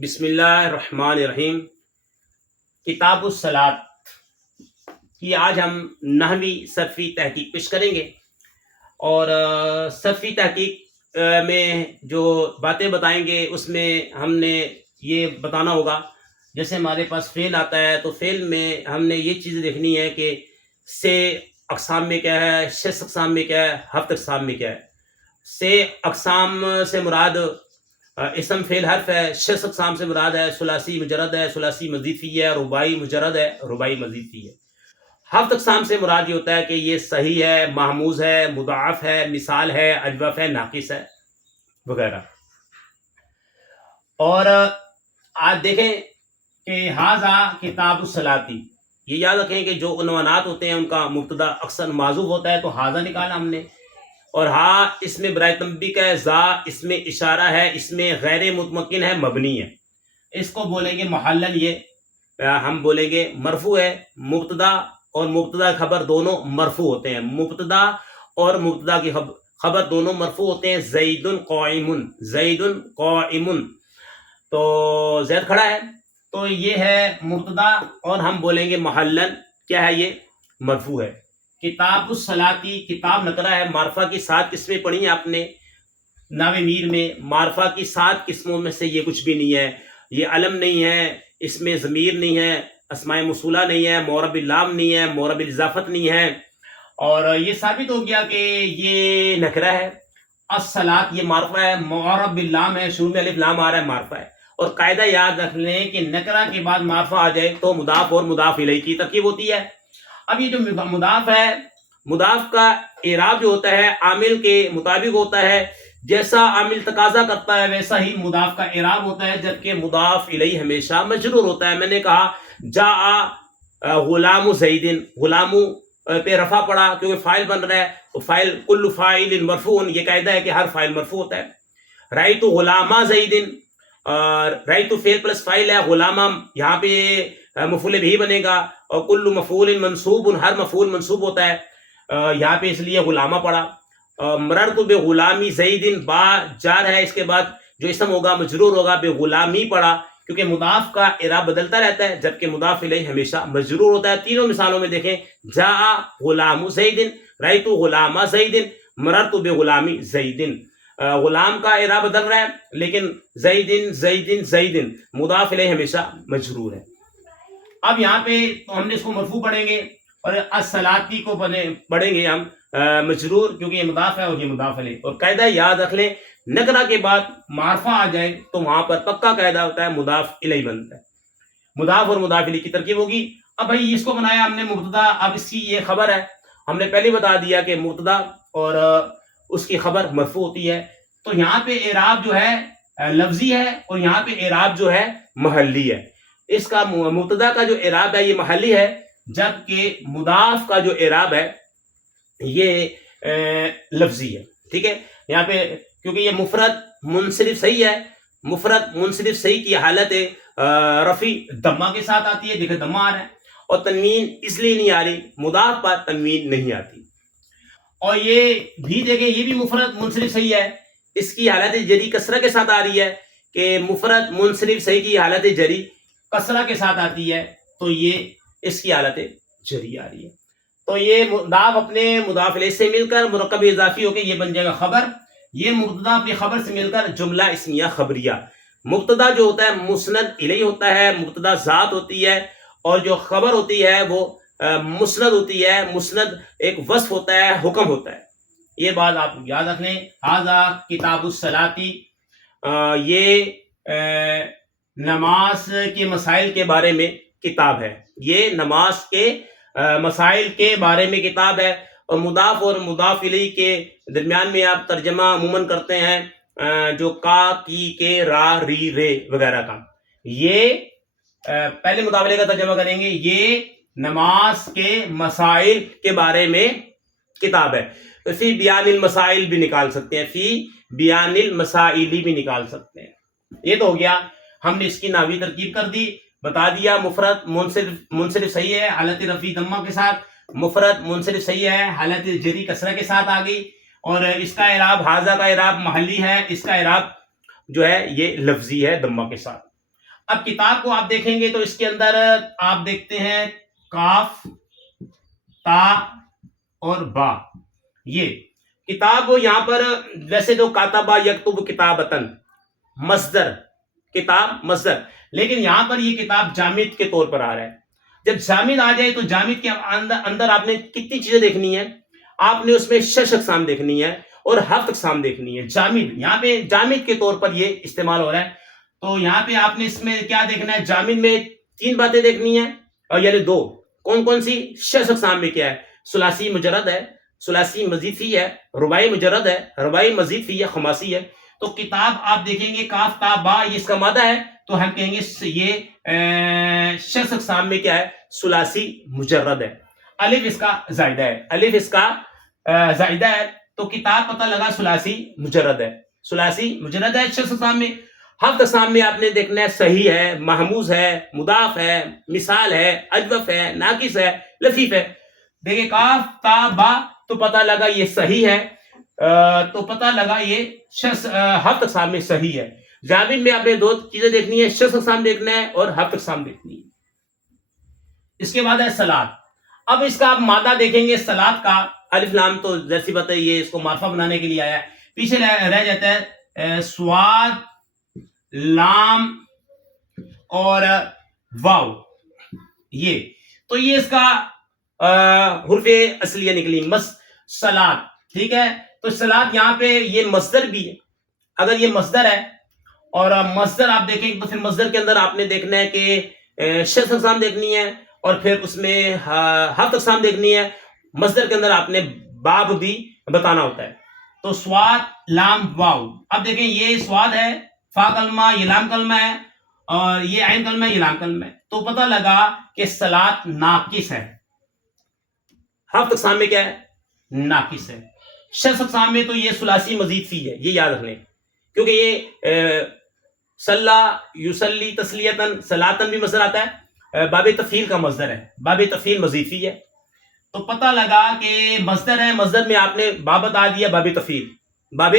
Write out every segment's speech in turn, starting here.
بسم اللہ الرحمن الرحیم۔ کتاب الصلاۃ کی آج ہم نحوی صرفی تحقیق پیش کریں گے، اور صرفی تحقیق میں جو باتیں بتائیں گے اس میں ہم نے یہ بتانا ہوگا، جیسے ہمارے پاس فعل آتا ہے تو فعل میں ہم نے یہ چیزیں دیکھنی ہے کہ سے اقسام میں کیا ہے، شش اقسام میں کیا ہے، ہفت اقسام میں کیا ہے۔ سے اقسام سے مراد اسم فعل حرف ہے، شش اقسام سے مراد ہے ثلاثی مجرد ہے، ثلاثی مزید فی ہے، رباعی مجرد ہے، رباعی مزید فی ہے۔ ہفت اقسام سے مراد یہ ہوتا ہے کہ یہ صحیح ہے، محموز ہے، مضاعف ہے، مثال ہے، اجوف ہے، ناقص ہے وغیرہ۔ اور آج دیکھیں کہ ھذا کتاب الصلاۃ، یہ یاد رکھیں کہ جو عنوانات ہوتے ہیں ان کا مبتدا اکثر معذوف ہوتا ہے، تو ھذا نکالا ہم نے، اور ہا اس میں برائے تنبیہ کا ہے، زا اس میں اشارہ ہے، اس میں غیر متمکن ہے، مبنی ہے، اس کو بولیں گے محلل۔ یہ ہم بولیں گے مرفوع ہے، مبتدا اور مبتدا خبر دونوں مرفوع ہوتے ہیں، مبتدا اور مبتدا کی خبر دونوں مرفوع ہوتے ہیں۔ زید قائم، زید قائم، تو زید کھڑا ہے، تو یہ ہے مبتدا، اور ہم بولیں گے محلل کیا ہے، یہ مرفوع ہے۔ کتاب الصلاۃ، کتاب نکرہ ہے، معرفہ کی 7 قسمیں پڑھی ہیں آپ نے نحو میر میں۔ معرفہ کی 7 قسموں میں سے یہ کچھ بھی نہیں ہے، یہ علم نہیں ہے، اس میں ضمیر نہیں ہے، اسماء موصولہ نہیں ہے، معرب اللام نہیں ہے، معرب الاضافت نہیں ہے، اور یہ ثابت ہو گیا کہ یہ نکرہ ہے۔ الصلاۃ یہ معرفہ ہے، معرب اللام ہے، شروع میں الف لام آ رہا ہے، معرفہ ہے۔ اور قاعدہ یاد رکھ لیں کہ نکرہ کے بعد معرفہ آ جائے تو مضاف اور مضاف الیہ کی ترکیب ہوتی ہے۔ اب یہ جو مضاف ہے، مضاف کا اعراب جو ہوتا ہے عامل کے مطابق ہوتا ہے، جیسا عامل تقاضا کرتا ہے ویسا ہی مضاف کا اعراب ہوتا ہے، جبکہ مضاف الیہ ہمیشہ مجرور ہوتا ہے۔ میں نے کہا جاء غلام زید، غلام پہ رفع پڑا کیونکہ فاعل بن رہا ہے، تو فاعل کل فاعل مرفوع، یہ قاعدہ ہے کہ ہر فاعل مرفوع ہوتا ہے۔ رأیت غلام زید، رأیت فعل پلس فاعل ہے، غلامہ یہاں پہ مفعول بھی بنے گا، اور کل مفعول منصوب، ہر مفعول منصوب ہوتا ہے، یہاں پہ اس لیے غلامہ پڑا۔ مررت بغلامی زید، با جار ہے، اس کے بعد جو اسم ہوگا مجرور ہوگا، بغلامی پڑا، کیونکہ مضاف کا اعراب بدلتا رہتا ہے، جبکہ مضاف الیہ ہمیشہ مجرور ہوتا ہے۔ تینوں مثالوں میں دیکھیں، جاء غلام زید، رأیت غلام زید، مررت بغلامی زید۔ غلام کا اعراب بدل رہا ہے، لیکن زیدن زیدن زیدن مضاف الیہ ہمیشہ مجرور ہے۔ اب یہاں پہ تو ہم نے اس کو مرفوع پڑھیں گے، اور الصلاۃ کو پڑھیں گے ہم مجرور، کیونکہ یہ مضاف ہے اور یہ مضاف الیہ۔ اور قاعدہ یاد رکھ لیں، نکرہ کے بعد معرفہ آ جائے تو وہاں پر پکا قاعدہ ہوتا ہے مضاف الیہ بنتا ہے، مضاف اور مضاف الیہ کی ترکیب ہوگی۔ اب بھائی اس کو بنایا ہم نے مبتدا، اب اس کی یہ خبر ہے، ہم نے پہلے بتا دیا کہ مبتدا اور اس کی خبر مرفوع ہوتی ہے، تو یہاں پہ اعراب جو ہے لفظی ہے، اور یہاں پہ اعراب جو ہے محلی ہے۔ اس کا مبتدا کا جو اعراب ہے یہ محلی ہے، جبکہ مضاف کا جو اعراب ہے یہ لفظی ہے، ٹھیک ہے۔ یہاں پہ کیونکہ یہ مفرد منصرف صحیح ہے، مفرد منصرف صحیح کی حالت رفع دمہ کے ساتھ آتی ہے، دیکھیں دمہ آ رہا ہے، اور تنوین اس لیے نہیں آ رہی، مضاف پر تنوین نہیں آتی۔ اور یہ بھی دیکھیں، یہ بھی مفرد منصرف صحیح ہے، اس کی حالت جری کسرہ کے ساتھ آ رہی ہے، کہ مفرد منصرف صحیح کی حالت جری کسرہ کے ساتھ آتی ہے، تو یہ اس کی حالت جری آ رہی ہے۔ تو یہ مضاف اپنے مضاف الیہ سے مل کر مرکب اضافی ہو کے یہ بن جائے گا خبر، یہ مبتدا اپنی خبر سے مل کر جملہ اسمیہ خبریہ۔ مبتدا جو ہوتا ہے مسند الیہ ہوتا ہے، مبتدا ذات ہوتی ہے، اور جو خبر ہوتی ہے وہ مسند ہوتی ہے۔ مسند ایک وصف ہوتا ہے، حکم ہوتا ہے، یہ بات آپ یاد رکھ لیں۔ ھذا کتاب الصلاۃ، یہ نماز کے مسائل کے بارے میں کتاب ہے، یہ نماز کے مسائل کے بارے میں کتاب ہے۔ اور مضاف اور مضاف الیہ کے درمیان میں آپ ترجمہ عموماً کرتے ہیں جو کا، کی، کے، را، ری، رے وغیرہ کا، یہ پہلے مضاف الیہ کا ترجمہ کریں گے، یہ نماز کے مسائل کے بارے میں کتاب ہے۔ فی بیان المسائل بھی نکال سکتے ہیں، فی بیان المسائل بھی نکال سکتے ہیں۔ یہ تو ہو گیا، ہم نے اس کی نحوی ترکیب کر دی، بتا دیا مفرد منصرف صحیح ہے حالت رفع دمہ کے ساتھ، مفرد منصرف صحیح ہے حالت جری کسرہ کے ساتھ آ گئی، اور اس کا اعراب ھذا کا اعراب محلی ہے، اس کا اعراب جو ہے یہ لفظی ہے دمہ کے ساتھ۔ اب کتاب کو آپ دیکھیں گے تو اس کے اندر آپ دیکھتے ہیں کاف، تا اور با. یہ کتاب کو یہاں پر ویسے تو کاتبہ یکتب کتابتن مصدر، کتاب مصدر، لیکن یہاں پر یہ کتاب جامد کے طور پر آ رہا ہے. جب جامد آ جائے تو جامد کے اندر آپ نے کتنی چیزیں دیکھنی ہیں؟ آپ نے اس میں 6 اقسام دیکھنی ہے اور 7 اقسام دیکھنی ہے. جامد یہاں پہ جامد کے طور پر یہ استعمال ہو رہا ہے. تو یہاں پہ آپ نے اس میں کیا دیکھنا ہے؟ جامد میں 3 باتیں دیکھنی ہیں، اور یعنی 2. کون کون سی؟ 6 اقسام میں کیا ہے؟ ثلاثی مجرد ہے، ثلاثی مزید فی ہے، رباعی مجرد ہے، رباعی مزید فی ہے، خماسی ہے. تو کتاب آپ دیکھیں گے کاف تا با یہ اس کا مادہ ہے، تو ہم کہیں گے یہ 6 اقسام میں کیا ہے؟ ثلاثی مجرد ہے. الف اس کا زائدہ ہے، الف اس کا زائدہ ہے. تو کتاب پتہ لگا ثلاثی مجرد ہے، ثلاثی مجرد ہے 6 اقسام میں. 7 اقسام میں آپ نے دیکھنا ہے صحیح ہے، محموز ہے، مضاف ہے، مثال ہے، اجوف ہے، ناقص ہے، لفیف ہے. دیکھیں کاف تا با تو پتہ لگا یہ صحیح ہے، تو پتہ لگا یہ 7 اقسام میں صحیح ہے. جامد میں آپ نے 2 چیزیں دیکھنی ہے، 6 اقسام دیکھنا ہے اور 7 اقسام دیکھنی ہے. اس کے بعد ہے صلات. اب اس کا آپ مادہ دیکھیں گے صلات کا. الف لام تو جیسی بات ہے یہ اس کو معرفہ بنانے کے لیے آیا ہے، پیچھے رہ جاتا ہے سواد، لام اور واو. یہ تو یہ اس کا حرف اصلیہ نکلی صلات. ٹھیک ہے، تو صلات یہاں پہ یہ مصدر بھی ہے. اگر یہ مصدر ہے اور مصدر آپ دیکھیں تو پھر مصدر کے اندر آپ نے دیکھنا ہے کہ 6 اقسام دیکھنی ہے اور پھر اس میں 7 اقسام دیکھنی ہے. مصدر کے اندر آپ نے باب بھی بتانا ہوتا ہے. تو سواد، لام، واو. اب دیکھیں یہ سواد ہے، فا کلمہ، یہ لام کلمہ ہے، اور یہ عین کلمہ ہے، یہ لام کلمہ ہے. تو پتہ لگا کہ صلات ناقص ہے. 7 اقسام میں کیا ہے؟ ناقص ہے. 6 اقسام میں تو یہ ثلاثی مزید فی ہے، یہ یاد رکھ لیں، کیونکہ یہ صلی یصلی تسلیتن، صلاتن بھی مصدر آتا ہے، باب تفعیل کا مصدر ہے، باب تفعیل مزید فی ہے. تو پتہ لگا کہ مصدر ہے، مصدر میں آپ نے باب بتا دیا، باب تفعیل، باب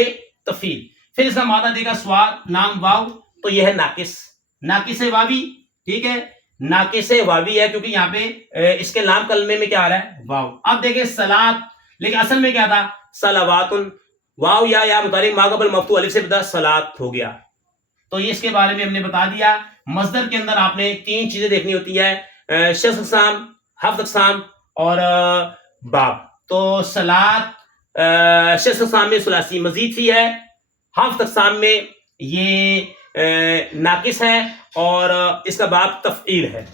تفعیل. پھر اس کا مادہ دے گا سواد، لام، واو. تو یہ ہے ناقص، ناقص واوی. ٹھیک ہے، ناقص واوی ہے کیونکہ یہاں پہ اس کے لام کلمے میں کیا آ رہا ہے؟ واو. اب دیکھیں صلات، لیکن اصل میں کیا تھا؟ صلواتن. واو یا متعلق ما قبل مفتوح الف سے بتا صلات ہو گیا. تو یہ اس کے بارے میں ہم نے بتا دیا. مصدر کے اندر آپ نے 3 چیزیں دیکھنی ہوتی ہے، 6 اقسام، 7 اقسام اور باب. تو صلات 6 اقسام میں ثلاثی مزید فی ہے، 7 اقسام میں یہ ناقص ہے اور اس کا باب تفعیل ہے.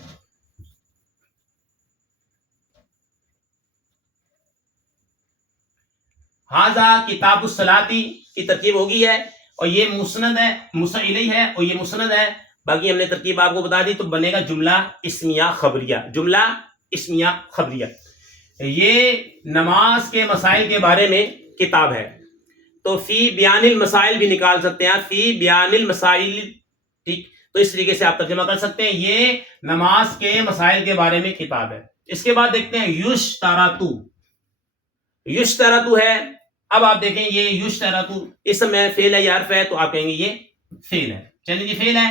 ہاذا کتاب الصلاتی کی ترکیب ہوگی ہے، اور یہ مسند ہے، مسئلہ ہے، اور یہ مسند ہے. باقی ہم نے ترکیب آپ کو بتا دی. تو بنے گا جملہ اسمیہ خبریہ، جملہ اسمیہ خبریہ. یہ نماز کے مسائل کے بارے میں کتاب ہے. تو فی بیان المسائل بھی نکال سکتے ہیں، فی بیان المسائل. ٹھیک، تو اس طریقے سے آپ ترجمہ کر سکتے ہیں. یہ نماز کے مسائل کے بارے میں کتاب ہے. اس کے بعد دیکھتے ہیں یشترطو. یشترطو ہے. اب آپ دیکھیں یہ یشترطو اسم ہے، فعل ہے یا حرف ہے؟ تو آپ کہیں گے یہ فعل ہے. چلیے جی فعل ہے.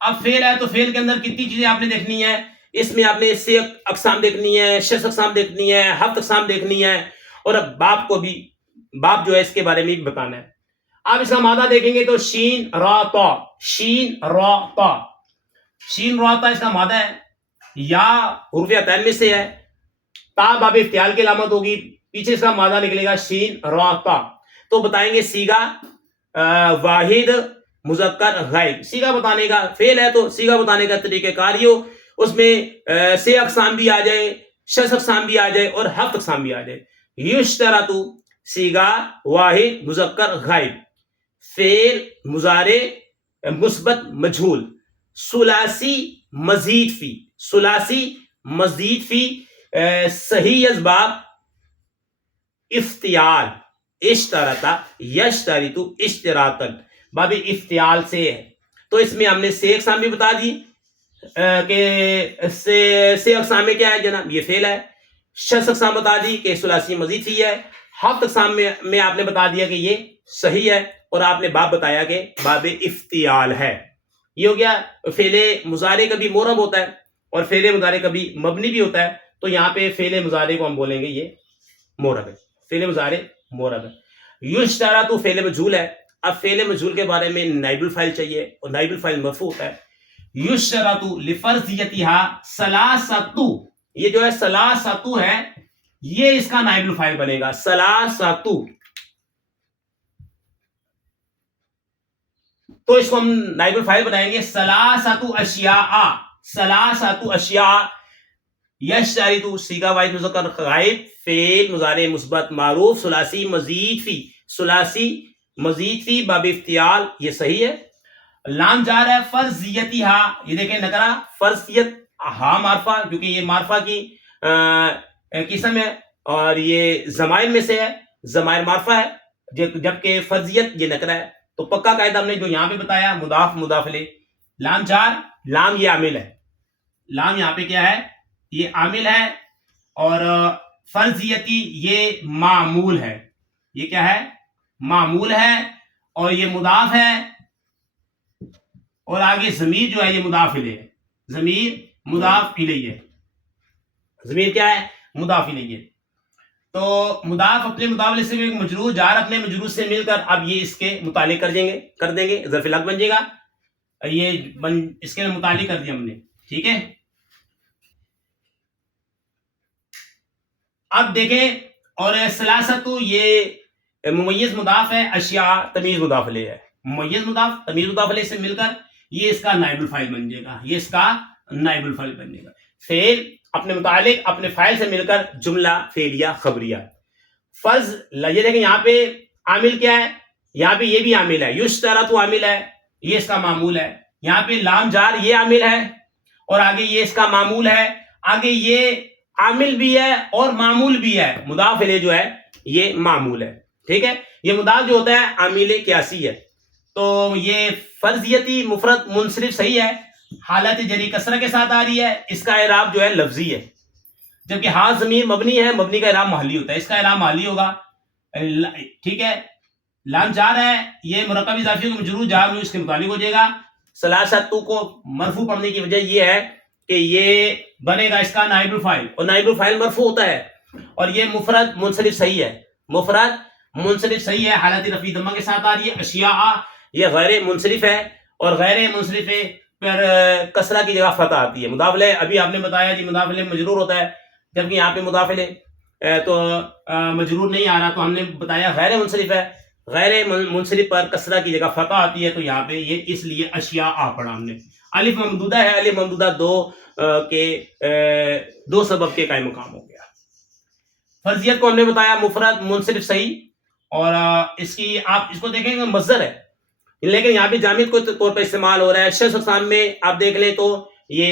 اب فعل ہے تو فعل کے اندر کتنی چیزیں آپ نے دیکھنی ہے؟ اس میں آپ نے 6 اقسام دیکھنی ہے، 6 اقسام دیکھنی ہے، 7 اقسام دیکھنی ہے، اور اب باپ کو بھی، باپ جو ہے اس کے بارے میں بھی بتانا ہے. آپ اس کا مادہ دیکھیں گے تو شین را تا، شین را تا، شین را تا اس کا مادہ ہے. یا حروف عطین میں سے ہے، تا باب افتعال کی علامت ہوگی، پیچھے اس کا مادہ نکلے گا شین را تا. تو بتائیں گے سیگا واحد مذکر غائب. سیگا بتانے کا، فعل ہے تو سیگا بتانے کا طریقہ کار ہو، اس میں 6 اقسام بھی آ جائے، 6 اقسام بھی آ جائے اور 7 اقسام بھی آ جائے. یشترطو سیگا واحد مذکر غائب، فعل مضارع مثبت مجہول، ثلاثی مزید فی، ثلاثی مزید فی، صحیح اسباب، افتعال، اشترطا یشترطو اشتراطن، باب افتعال سے ہے. تو اس میں ہم نے 6 اقسام بھی بتا دی کہ 6 اقسام میں کیا ہے جناب؟ یہ فعل ہے. 6 اقسام بتا دی کہ ثلاثی مزید فی ہے. 7 اقسام میں آپ نے بتا دیا کہ یہ صحیح ہے، اور آپ نے باب بتایا کہ باب افتعال ہے. یہ ہو گیا فعل مضارع کبھی معرب ہوتا ہے اور فعل مضارع کبھی مبنی بھی ہوتا ہے، تو یہاں پہ فعل مضارع کو ہم بولیں گے یہ معرب ہے، فعل مضارع معرب ہے۔ یشترط تو فعل مجہول ہے، اب فعل مجہول کے بارے میں نائب الفاعل چاہیے اور نائب الفاعل مرفوع ہوتا ہے۔ یشترط لفرضیتها ثلاثۃ، یہ جو ہے ثلاثۃ ہے یہ اس کا نائب الفاعل بنے گا، ثلاثۃ، تو اس کو ہم نائب الفاعل بنائیں گے ثلاثۃ اشیاء، ثلاثۃ اشیاء۔ یشترط صیغہ واحد مذکر غائب، فعل مضارع مثبت معروف ثلاثی مزید فی، ثلاثی مزید فی باب افتعال، یہ صحیح ہے۔ لام جار ہے فرضیتہا، یہ دیکھیں نکرہ فرضیت، ہاں معرفہ کیونکہ یہ معرفہ کی قسم ہے اور یہ ضمائر میں سے ہے، ضمائر معرفہ ہے، جبکہ فرضیت یہ نکرہ ہے۔ تو پکا قاعدہ ہم نے جو یہاں پہ بتایا مضاف مضاف الیہ، لام جار، لام یہ عامل ہے، لام یہاں پہ کیا ہے یہ عامل ہے، اور فرضیتی یہ معمول ہے، یہ کیا ہے معمول ہے، اور یہ مضاف ہے، اور آگے ضمیر جو ہے یہ مضاف الیہ ہے، ضمیر مضاف الیہ ہے، ضمیر کیا ہے مضاف الیہ ہے۔ تو مضاف اپنے مضاف الیہ سے مجرور، جار اپنے مجرور سے مل کر اب یہ اس کے متعلق کر دیں گے، ظرف الحق بن جائے گا، یہ اس کے متعلق کر دیا ہم نے، ٹھیک ہے۔ اب دیکھیں، اور ثلاثۃ یہ ممیز مضاف ہے، اشیاء تمیز مضاف الیہ ہے، ممیز مضاف تمیز مضاف الیہ سے مل کر یہ اس کا نائب الفاعل بن جائے گا، یہ اس کا نائب الفاعل بن جائے گا۔ فعل اپنے متعلق اپنے فاعل سے مل کر جملہ فعلیہ خبریہ۔ فرض، یہ دیکھیں یہاں پہ عامل کیا ہے، یہاں پہ یہ بھی عامل ہے، یشترط عامل ہے، یہ اس کا معمول ہے، یہاں پہ لام جار یہ عامل ہے، اور آگے یہ اس کا معمول ہے، آگے یہ عامل بھی ہے اور معمول بھی ہے، مضاف الیہ جو ہے یہ معمول ہے، ٹھیک ہے۔ یہ مضاف جو ہوتا ہے عامل قیاسی ہے، تو یہ فرضیتی مفرد منصرف صحیح ہے، حالت جری کسرہ کے ساتھ آ رہی ہے، اس کا اعراب جو ہے لفظی ہے، جبکہ ہاں ضمیر مبنی ہے، مبنی کا اعراب محلی ہوتا ہے، اس کا اعراب محلی ہوگا، ٹھیک ہے۔ لام جار ہے، یہ مرکب اضافی کو مجرور جار میں اس کے متعلق ہو جائے گا۔ ثلاثۃ کو مرفوع پڑھنے کی وجہ یہ ہے کہ یہ بنے گا اس کا نائب الفاعل، اور نائب الفاعل مرفوع ہوتا ہے، اور یہ مفرد منصرف صحیح ہے، مفرد منصرف صحیح ہے، حالت رفع ضمہ کے ساتھ آ رہی ہے۔ اشیاء یہ غیر منصرف ہے، اور غیر منصرف پر کسرہ کی جگہ فتح آتی ہے۔ مضاف الیہ ابھی آپ نے بتایا جی مضاف الیہ مجرور ہوتا ہے، جبکہ یہاں پہ مضاف الیہ تو مجرور نہیں آ رہا، تو ہم نے بتایا غیر منصرف ہے، غیر منصرف پر کسرہ کی جگہ فتح آتی ہے، تو یہاں پہ یہ اس لیے اشیاء پڑھا ہم نے۔ الف ممدودہ ہے، الف ممدودہ دو سبب کے قائم مقام ہو گیا۔ فرضیت کو ہم نے بتایا مفرد منصرف صحیح، اور اس کی آپ اس کو دیکھیں گے مصدر ہے، لیکن یہاں پہ جامد کو طور پر استعمال ہو رہا ہے۔ 6 اقسام میں آپ دیکھ لیں تو یہ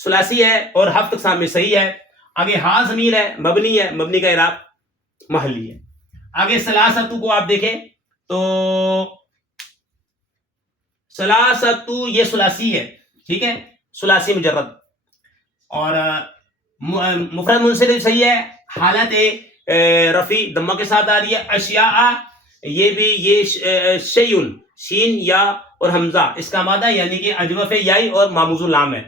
ثلاثی ہے، اور 7 اقسام میں صحیح ہے۔ آگے ہاں ضمیر ہے، مبنی ہے، مبنی کا اعراب محلی ہے۔ آگے ثلاثۃ کو آپ دیکھیں تو ثلاثۃ یہ ثلاثی ہے، ٹھیک ہے، ثلاثی مجرد، اور مفرد منصرف صحیح ہے، حالت رفع ضمہ کے ساتھ آ رہی ہے۔ اشیاء یہ بھی یہ شیئن، شین یا اور حمزہ اس کا مادہ یعنی کہ اجوف یائی اور ماموز اللام ہے۔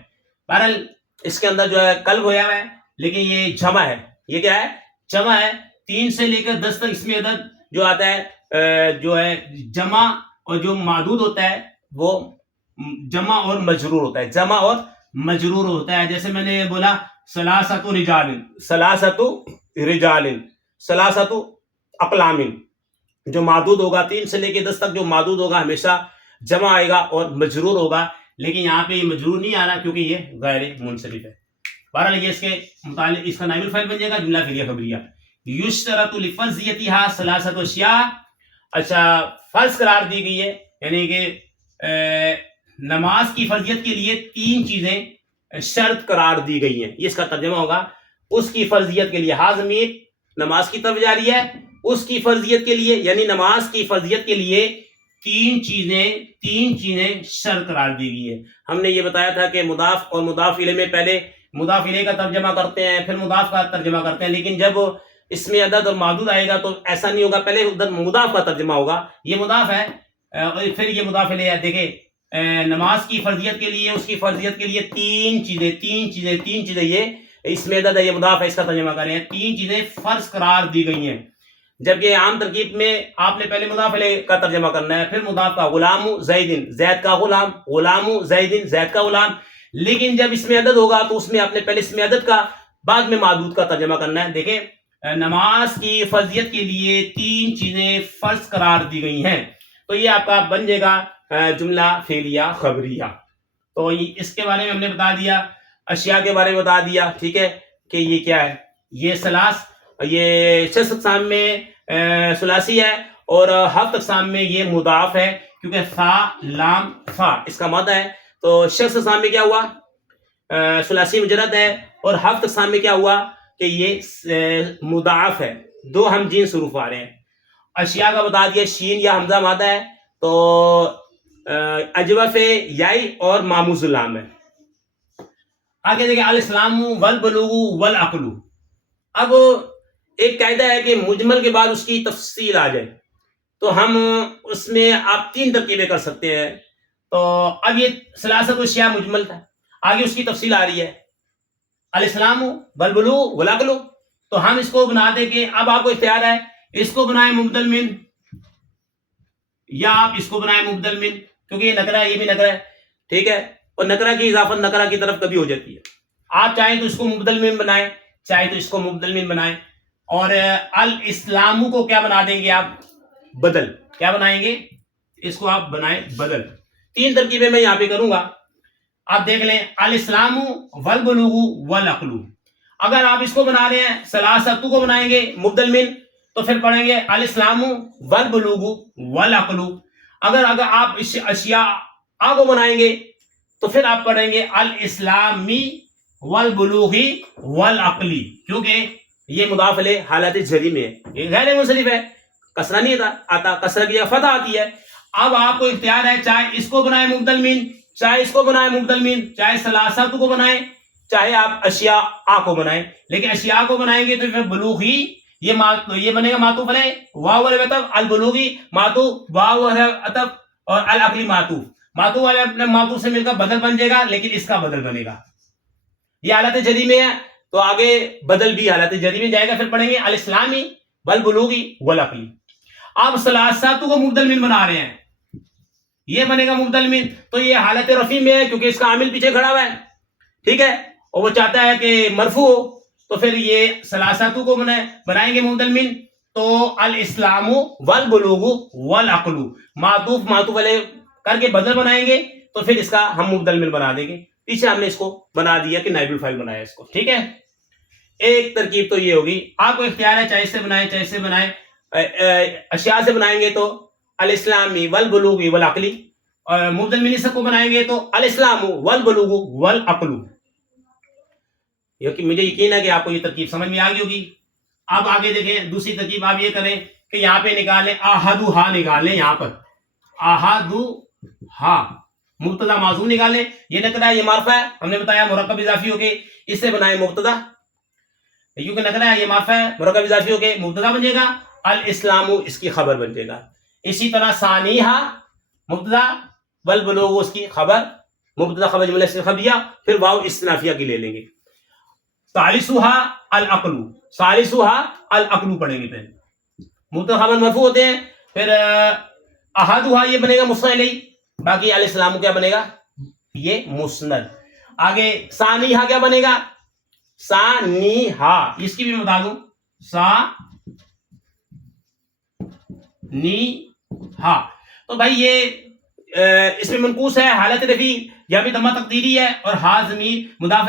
بہرحال اس کے اندر جو ہے قلب ہویا ہوا ہے، لیکن یہ جمع ہے، یہ کیا ہے جمع ہے۔ 3 سے لے کر 10 تک اس میں عدد جو آتا ہے جو ہے جمع، اور جو معدود ہوتا ہے وہ جمع اور مجرور ہوتا ہے، جمع اور مجرور ہوتا ہے۔ جیسے میں نے بولا ثلاثۃ رجال، ثلاثۃ رجال، ثلاثۃ اقلام، جو معدود ہوگا 3 سے لے کے 10 تک جو معدود ہوگا ہمیشہ جمع آئے گا اور مجرور ہوگا، لیکن یہاں پہ یہ مجرور نہیں آ رہا کیونکہ یہ غیر منصرف ہے۔ بہرحال یہ اس کے متعلق اس کا نائب الفاعل بن جائے گا، جملہ فعلیہ خبریہ۔ یشترط لفرضیتها ثلاثۃ اشیاء، اچھا فرض قرار دی گئی ہے، یعنی کہ نماز کی فرضیت کے لیے 3 چیزیں شرط قرار دی گئی ہیں، یہ اس کا ترجمہ ہوگا۔ اس کی فرضیت کے لیے ہاں ضمیر نماز کی طرف جاری ہے، اس کی فرضیت کے لیے یعنی نماز کی فرضیت کے لیے 3 چیزیں شرط قرار دی گئی ہے۔ ہم نے یہ بتایا تھا کہ مضاف اور مضاف الیہ میں پہلے مضاف الیہ کا ترجمہ کرتے ہیں، پھر مضاف کا ترجمہ کرتے ہیں، لیکن جب اس میں عدد اور معدود آئے گا تو ایسا نہیں ہوگا، پہلے مضاف کا ترجمہ ہوگا، یہ مضاف ہے اور پھر یہ مضاف الیہ ہے۔ دیکھیں نماز کی فرضیت کے لیے، اس کی فرضیت کے لیے تین چیزیں یہ اس میں عدد ہے، یہ مضاف ہے، اس کا ترجمہ کریں، تین چیزیں فرض قرار دی گئی ہیں. جبکہ عام ترکیب میں آپ نے پہلے مضاف الیہ کا ترجمہ کرنا ہے، پھر مضاف کا، غلام زیدن، زید کا غلام، غلام زیدن، زید کا غلام. لیکن جب اس میں عدد ہوگا تو اس میں آپ نے پہلے اس میں عدد کا، بعد میں معدود کا ترجمہ کرنا ہے. دیکھیں نماز کی فرضیت کے لیے تین چیزیں فرض قرار دی گئی ہیں، تو یہ آپ کا بن جائے گا جملہ فعلیہ خبریہ. تو اس کے بارے میں ہم نے بتا دیا، اشیاء کے بارے میں بتا دیا، ٹھیک ہے، کہ یہ کیا ہے، یہ یہ 6 اقسام میں ثلاثی ہے، اور 7 اقسام میں یہ مضاف ہے، کیونکہ فا لام فا اس کا مادہ ہے. تو 6 اقسام میں کیا ہوا، ثلاثی مجرد ہے، اور 7 اقسام میں کیا ہوا کہ یہ مضاعف ہے، 2 ہمجین حروف آ رہے ہیں. اشیاء کا بتا دیا، شین یا حمزہ مادہ ہے، تو اجوف یائی اور ماموز اللام ہے. آگے دیکھیں الاسلام والبلوغ والعقل. اب ایک قاعدہ ہے کہ مجمل کے بعد اس کی تفصیل آ جائے، تو ہم اس میں آپ 3 ترکیبیں کر سکتے ہیں. تو اب یہ ثلاثت اشیاء مجمل تھا، آگے اس کی تفصیل آ رہی ہے، الاسلام والبلوغ والعقل. تو ہم اس کو بنا دیں کہ اب آپ کو اختیار ہے، اس کو بنائیں مبدل من، یا آپ اس کو بنائیں مبدل من، کیونکہ یہ نکرہ ہے، یہ بھی نکرہ ہے، ٹھیک ہے، اور نکرہ کی اضافت نکرہ کی طرف کبھی ہو جاتی ہے. آپ چاہیں تو اس کو مبدل من بنائیں، چاہے تو اس کو مبدل من بنائیں. اور الاسلام کو کیا بنا دیں گے آپ، بدل. کیا بنائیں گے، اس کو آپ بنائیں بدل. 3 ترکیبیں میں یہاں پہ کروں گا، آپ دیکھ لیں. الاسلام والبلوغ والعقل. اگر آپ اس کو بنا رہے ہیں، ثلاثت کو بنائیں گے مبدل من، تو پھر پڑھیں گے الاسلام والبلوغ والعقل. اگر آپ اشیاء کو بنائیں گے تو پھر آپ پڑھیں گے الاسلامی والبلوغی والعقلی، کیونکہ یہ مضاف الیہ حالت جری میں ہے، یہ غیر منصرف ہے، کسرہ نہیں آتا، کسرہ کی فتح آتی ہے. اب آپ کو اختیار ہے، چاہے اس کو بنائیں مبدل من، چاہے اس کو بنائیں مبدل من، چاہے ثلاثت کو بنائیں، چاہے آپ اشیاء کو بنائیں. لیکن اشیاء کو بنائیں گے تو پھر بلوغی یہ بنے گا معطوف علیہ، واو علیہ عطف، البلوغی معطوف واو علیہ عطف، اور العقلی معطوف علیہ معطوف سے مل کر بدل بن جائے گا، لیکن اس کا بدل بنے گا. یہ حالت جری میں ہے، تو آگے بدل بھی حالت جری میں جائے گا. پھر پڑھیں گے الاسلامی والبلوغی والعقلی. آپ ثلاثت کو مبدل من بنا رہے ہیں، یہ بنے گا مبدل من، تو یہ حالت رفع میں ہے، کیونکہ اس کا عامل پیچھے کھڑا ہوا ہے، ٹھیک ہے، اور وہ چاہتا ہے کہ مرفوع ہو. تو پھر یہ ثلاثت کو بنائیں گے مبدل من، تو الاسلام والبلوغ والعقل معطوف علیہ کر کے بدل بنائیں گے، تو پھر اس کا ہم مبدل من بنا دیں گے. پیچھے ہم نے اس کو بنا دیا کہ نائب الفاعل بنایا اس کو، ٹھیک ہے. ایک ترکیب تو یہ ہوگی، آپ کو اختیار ہے، چاہے اس سے بنائیں چاہے اس سے بنائیں. اشیاء سے بنائیں گے تو الاسلامی والبلوغ والعقلی، اور مبدل من کو بنائیں گے تو الاسلام والبلوغ والعقل. مجھے یقین ہے کہ آپ کو یہ ترکیب سمجھ میں آ گئی ہوگی. اب آگے دیکھیں دوسری ترکیب آپ یہ کریں کہ یہاں پہ نکالیں احدو ہا، نکالیں یہاں پر احدو ہا، مبتدا موضوع نکالیں. یہ نکرہ ہے، یہ معرفہ ہے، ہم نے بتایا مرکب اضافی ہو کے اس سے بنائیں مبتدا، کیونکہ نکرہ ہے، یہ معرفہ ہے، مرکب اضافی ہو کے مبتدا بن جائے گا، الاسلام اس کی خبر بن جائے گا. اسی طرح ثانیہ مبتدا، والبلوغ اس کی خبر، مبتدا خبر جملہ سے خبریہ، پھر واو استنافیہ کی لے لیں گے. ثالثھا العقل، ثالثھا العقل پڑھیں گے. پہلے مبتدا خبر مرفوع ہوتے ہیں، پھر احدھا یہ بنے گا مسند الیہ، باقی الاسلام کیا بنے گا، یہ مسند. آگے ثانیہ کیا بنے گا، ثانیہ، اس کی بھی میں بتا دوں، ثانیہ. تو بھائی یہ اس میں منقوص ہے، حالت رفیع، یا بھی ضمہ تقدیری ہے، اور ہا ضمیر مضاف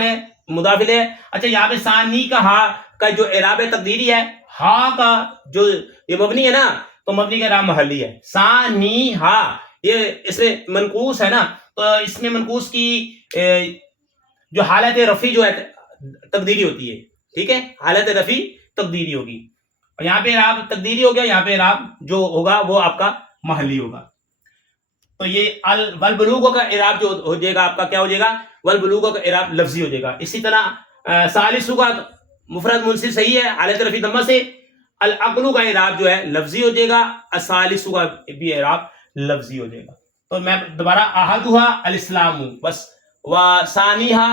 ہے. اچھا یہاں پہ ثانی کا ہا کا جو اعراب تقدیری ہے، ہا کا جو یہ مبنی ہے نا، تو مبنی کا اعراب محلی ہے. ثانی ہا یہ اس میں منقوص ہے نا، تو اس میں منقوص کی جو حالت رفیع جو ہے تقدیری ہوتی ہے، ٹھیک ہے، حالت رفیع تقدیری ہوگی. اور یہاں پہ اعراب تقدیری ہو گیا، یہاں پہ اعراب جو ہوگا وہ آپ کا محلی ہوگا. تو یہ والبلوغ کا اعراب جو ہو جائے گا آپ کا کیا ہو جائے گا، والبلوغ کا اعراب لفظی ہو جائے گا. اسی طرح ثالث کا مفرد منصب صحیح ہے حالت رفع ضمہ سے، العقل کا اعراب جو ہے لفظی ہو جائے گا، الثالث کا بھی اعراب لفظی ہو جائے گا. تو میں دوبارہ احدھا الاسلام بس وثانیھا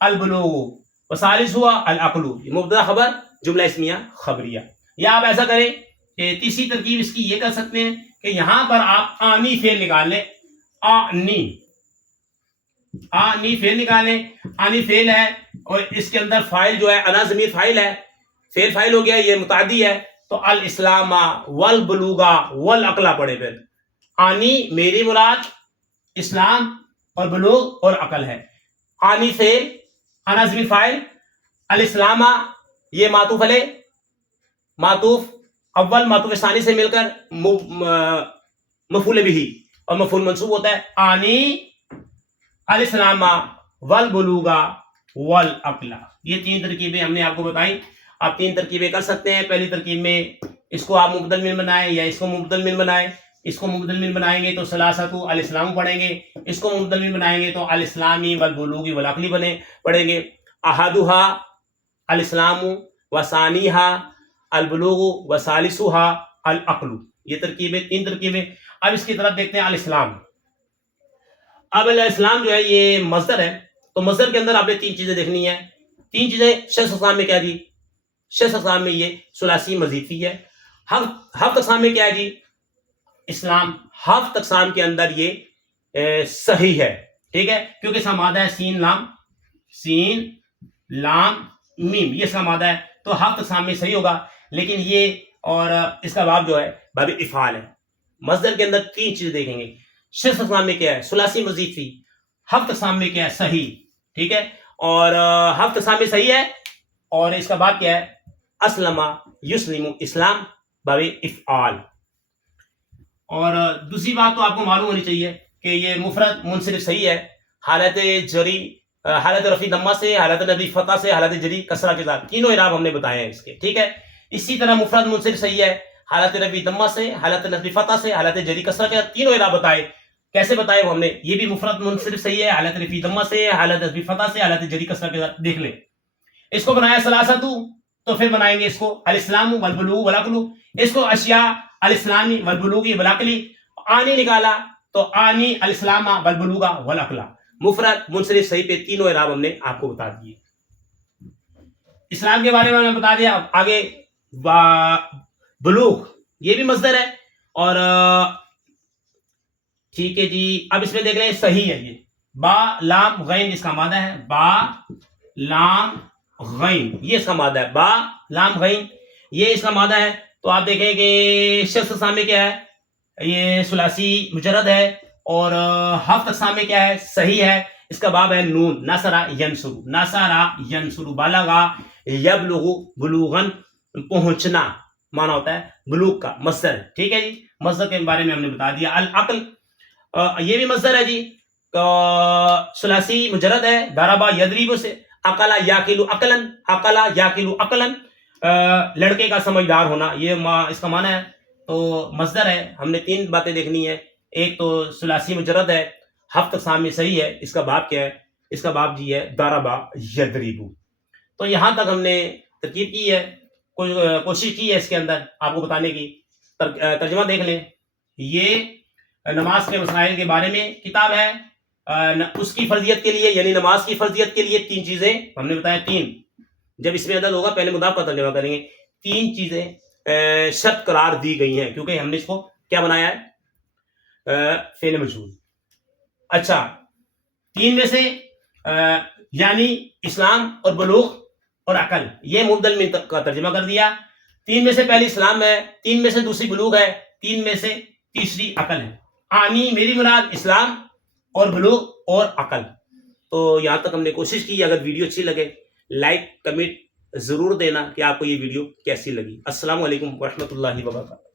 البلوغ وثالثھا العقل، مبتدا خبر جملہ اسمیہ خبریہ. یا آپ ایسا کریں کہ تیسری ترکیب اس کی یہ کر سکتے ہیں کہ یہاں پر آپ آنی فعل نکال لیں. آنی فعل نکالیں. آنی فعل ہے اور اس کے اندر فاعل جو ہے انا ضمیر فاعل ہے، فعل فاعل ہو گیا، یہ متعدی ہے، تو الاسلام والبلوغ والعقل پڑھے. پھر آنی میری مراد اسلام اور بلوغ اور عقل ہے. آنی فعل، انا ضمیر فاعل، الاسلام یہ معطوف علیہ، معطوف اول معطوف ثانی سے مل کر مفعول بہ اور مفعول منصوب ہوتا ہے. آنی الاسلام والبلوغ والعقل، یہ تین ترکیبیں ہم نے آپ کو بتائی. آپ تین ترکیبیں کر سکتے ہیں. پہلی ترکیب میں اس کو آپ مبدل من بنائیں یا اس کو مبدل من بنائیں. اس کو مبدل من بنائیں گے تو ثلاثۃ الاسلام پڑھیں گے. اس کو مبدل من بنائیں گے تو الاسلامی والبلوغ والعقل پڑھیں گے. احدھا الاسلام وثانیھا البلوغ وثالثھا العقل، یہ ترکیبیں، تین ترکیبیں. اب اس کی طرف دیکھتے ہیں الاسلام. اب الاسلام جو ہے یہ مصدر ہے، تو مصدر کے اندر آپ نے تین چیزیں دیکھنی ہیں. تین چیزیں شش اقسام میں کیا جی؟ شش اقسام میں یہ ثلاثی مضیفی ہے. ہفت اقسام میں کیا ہے جی؟ اسلام. ہفت اقسام کے اندر یہ صحیح ہے، ٹھیک ہے، کیونکہ اس کا مادہ ہے سین لام میم، یہ اس کا مادہ ہے، تو ہفت اقسام میں صحیح ہوگا. لیکن یہ اور اس کا باب جو ہے باب افعال ہے. مصدر کے اندر تین چیزیں دیکھیں گے. شش اقسام میں کیا ہے؟ ثلاثی مضیفی. ہفت اقسام میں کیا ہے؟ صحیح، ٹھیک ہے. اور ہفت اقسام میں صحیح ہے اور اس کا باب کیا ہے؟ اسلم یسلم، اسلام، باب افعال. اور دوسری بات تو آپ کو معلوم ہونی چاہیے کہ یہ مفرد منصرف صحیح ہے، حالت جری، حالت رفع ضمہ سے، حالت نصب فتح سے، حالت جری کسرہ کے ساتھ، تینوں اعراب ہم نے بتائے ہیں اس کے، ٹھیک ہے. اسی طرح مفرد منصرف صحیح ہے، حالت رفع ضمہ سے، حالت نصب فتح سے، حالت جری کسرہ کے ساتھ، تینوں اعراب بتائے. کیسے بتائے وہ ہم نے؟ یہ بھی مفرد منصرف صحیح ہے، حالت رفع ضمہ سے، حالت نصب فتح سے، حالت جری کسرہ کے ساتھ. دیکھ لیں اس کو بنایا ثلاثۃ، تو پھر بنائیں گے اس کو الاسلام والبلوغ والعقل. اس کو اشیاء الاسلامی والبلوغ والعقل. آنی نکالا تو آنی الاسلام والبلوغ والعقل. مفرد منصرف صحیح پہ تینوں اعراب ہم نے آپ کو بتا دیے. اسلام کے بارے میں ہم نے بتا دیا. آگے بلوغ، یہ بھی مصدر ہے اور ٹھیک ہے جی. اب اس میں دیکھ لیں صحیح ہے، یہ با لام غین اس کا مادہ ہے، با لام غین یہ اس کا مادہ ہے، با لام غین یہ اس کا مادہ ہے. تو آپ دیکھیں کہ شخص اقسام میں کیا ہے؟ یہ ثلاثی مجرد ہے اور ہفت اقسام میں کیا ہے؟ صحیح ہے. اس کا باب ہے نون، نصرہ ینصر، بالغا یبلغ بلوغن، پہنچنا مانا ہوتا ہے بلوغ کا، مصدر ہے، ٹھیک ہے جی. مصدر کے بارے میں ہم نے بتا دیا. العقل یہ بھی مصدر ہے جی، ثلاثی مجرد ہے، ضربا یضرب سے، عقل یاکل عقلا، عقل یاکل عقلا، لڑکے کا سمجھدار ہونا، یہ اس کا معنی ہے. تو مصدر ہے. ہم نے تین باتیں دیکھنی ہے. ایک تو ثلاثی مجرد ہے، ہفت اقسام میں صحیح ہے. اس کا باب کیا ہے؟ اس کا باب جی ہے ضربا یضرب. تو یہاں تک ہم نے ترکیب کی ہے، کوشش کی ہے اس کے اندر آپ کو بتانے کی. ترجمہ دیکھ لیں. یہ نماز کے مسائل کے بارے میں کتاب ہے. اس کی فرضیت کے لیے یعنی نماز کی فرضیت کے لیے تین چیزیں ہم نے بتایا. تین جب اس میں عدد ہوگا پہلے مضاف کا ترجمہ کریں گے. تین چیزیں شرط قرار دی گئی ہیں کیونکہ ہم نے اس کو کیا بنایا ہے؟ فعل مجہول. اچھا، تین میں سے یعنی اسلام اور بلوغ اور عقل، یہ مبدل من کا ترجمہ کر دیا. تین میں سے پہلی اسلام ہے، تین میں سے دوسری بلوغ ہے، تین میں سے تیسری عقل ہے. آنی میری مراد اسلام اور بلوغ اور عقل. تو یہاں تک ہم نے کوشش کی. اگر ویڈیو اچھی لگے لائک کمنٹ ضرور دینا کہ آپ کو یہ ویڈیو کیسی لگی. السلام علیکم ورحمۃ اللہ وبرکاتہ.